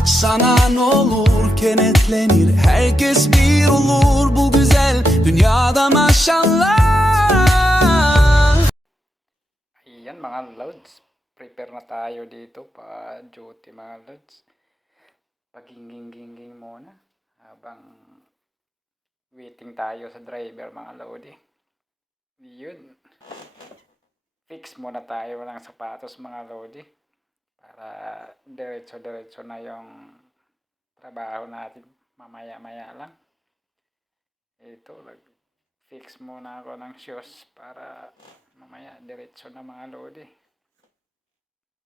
Açsana ne olur, kenetlenir herkes bir olur bu güzel dünyada maşallah. Ayan mga lods, prepare na tayo dito pa duty mga lods. Paginging-ginging muna habang waiting tayo sa driver mga lodi. Yun. Fix muna tayo ng sapatos mga lodi para diretso-diretso na yung trabaho natin mamaya-maya lang. Ito, fix muna ako ng shoes para mamaya diretso na mga lodi.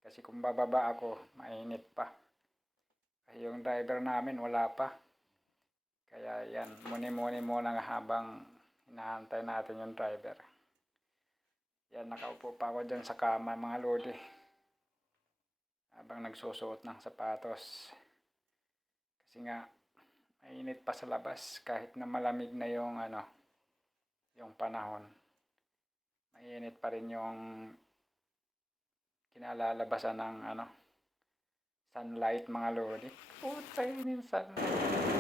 Kasi kung bababa ako, mainit pa. Yung driver namin wala pa. Kaya yan, muni-muni muna habang hinahantay natin yung driver. Yan, nakaupo pa ako dyan sa kama mga lodi. Habang nagsusuot ng sapatos. Kasi nga, mainit pa sa labas kahit na malamig na yung yung panahon. Mainit pa rin yung kinalalabasan ng sunlight mga lodi. Putay yung sunlight.